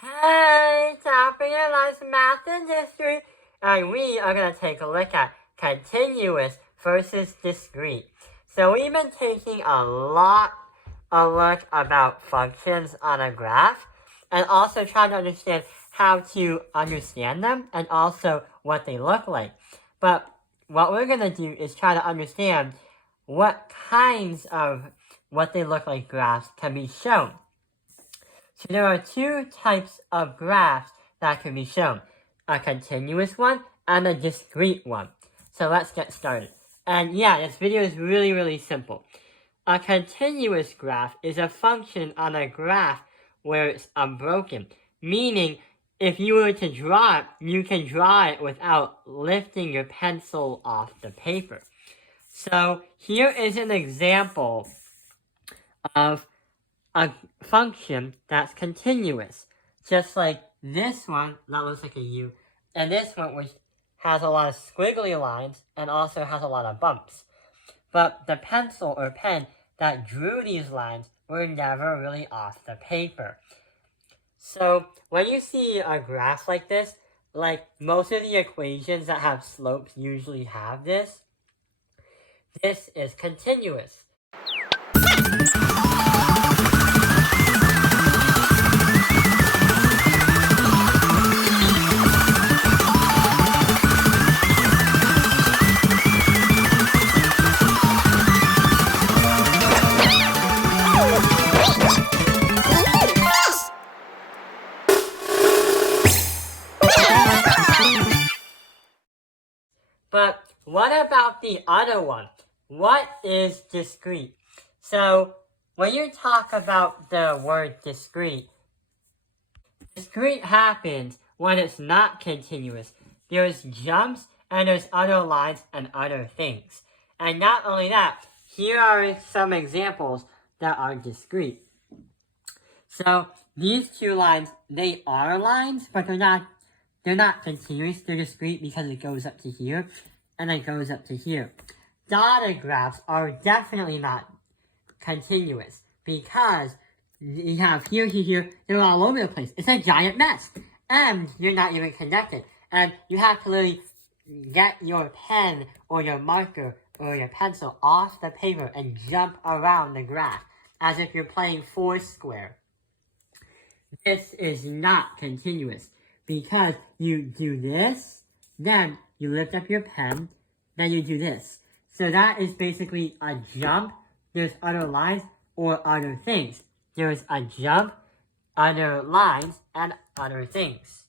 Hey, topping your life's math industry, and we are going to take a look at continuous versus discrete. So we've been taking a look about functions on a graph, and also trying to understand how to understand them, and also what they look like. But what we're going to do is try to understand what kinds of what they look like graphs can be shown. So there are two types of graphs that can be shown, a continuous one and a discrete one. So let's get started. And yeah, this video is really simple. A continuous graph is a function on a graph where it's unbroken, meaning if you were to draw it, you can draw it without lifting your pencil off the paper. So here is an example of a function that's continuous, just like this one that looks like a U, and this one which has a lot of squiggly lines and also has a lot of bumps. But the pencil or pen that drew these lines were never really off the paper. So when you see a graph like this, like most of the equations that have slopes usually have this is continuous. But what about the other one? What is discrete? So when you talk about the word discrete happens when it's not continuous. There's jumps and there's other lines and other things. And not only that, here are some examples that are discrete. So these two lines, they are lines, but they're not continuous, they're discrete because it goes up to here, and it goes up to here. Dotted graphs are definitely not continuous, because you have here, they're all over the place. It's a giant mess, and you're not even connected. And you have to literally get your pen, or your marker, or your pencil off the paper and jump around the graph, as if you're playing Foursquare. This is not continuous, because you do this, then you lift up your pen, then you do this. So that is basically a jump. There's other lines or other things. There's a jump, other lines, and other things.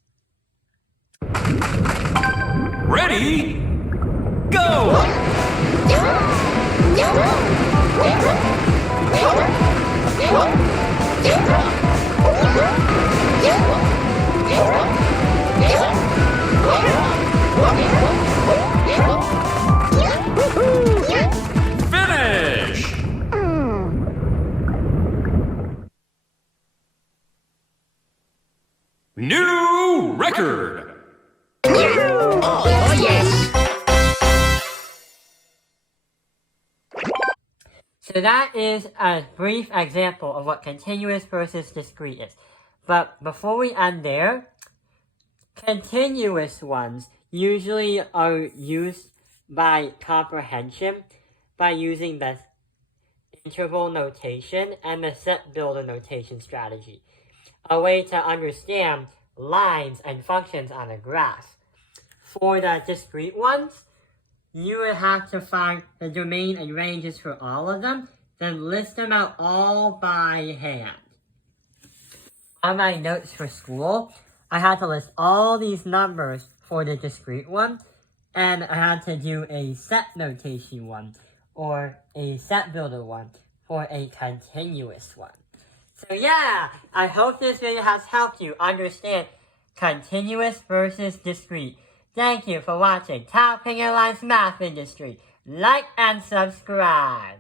Ready? Go! Finish! New record! Oh, yes! So that is a brief example of what continuous versus discrete is. But before we end there, continuous ones usually are used by comprehension by using the interval notation and the set builder notation strategy, a way to understand lines and functions on a graph. For the discrete ones, you would have to find the domain and ranges for all of them, then list them out all by hand. On my notes for school, I had to list all these numbers for the discrete one, and I had to do a set notation one, or a set builder one, for a continuous one. So yeah, I hope this video has helped you understand continuous versus discrete. Thank you for watching Topping Your Life's Math Industry. Like and subscribe.